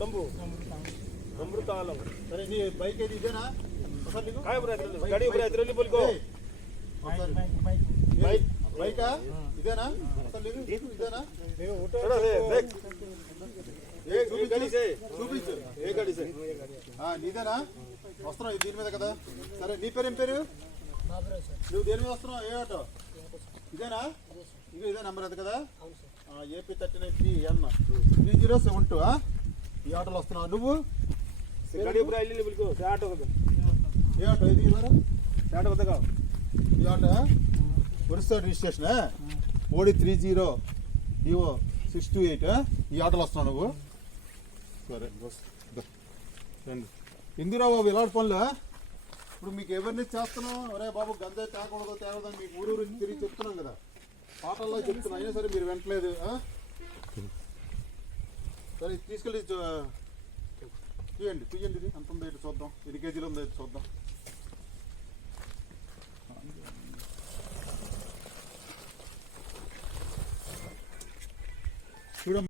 Thumb. అమృతాలం. సరే నీ bike ఏది ఇదేనా? ఒకసారి నీకు. కాయ బ్రేక్ గడి బ్రేక్ బైక్ బైక్ ఇదేనా? అసలు నీకు. ఇదేనా? ఏ గడి సే చూపించు. ఏ గడి సే ఆ నీదేనా? వస్తున్నావు దీని మీద కదా? సరే నీ పేరు ఏం పేరు? నువ్వు దేని మీద వస్తున్నావు? ఏ ఆటో? ఇదేనా? ఇది ఇదే నెంబర్ అది కదా? AP thirty nine P N. Three zero seven two ఈ ఆటోలు వస్తున్నావు నువ్వు? ఏ ఆటో ఇది ఇవ్వరా ఈ auto? Orissa registration OD three zero డివో six two eight. ఈ ఆటోలో వస్తున్నావు నువ్వు? సరే రండి. ఇందిరా బాబు ఇలాంటి పనులు? ఇప్పుడు మీకు ఎవరిని చేస్తున్నావు? అరే బాబు గంజాయి తేకూడదు తేకూడదు మీకు ఊరూరు తిరిగి చెప్తున్నాం కదా. పాటల్లో చెప్తున్నాం అయినా సరే మీరు వెంటలేదు సరే తీసుకెళ్ళి చూయండి చూయండి ఇది. ఎంత ఉందో ఇటు చూద్దాం. ఎన్ని కేజీలు ఉందో ఇటు చూద్దాం. చూడమ్మ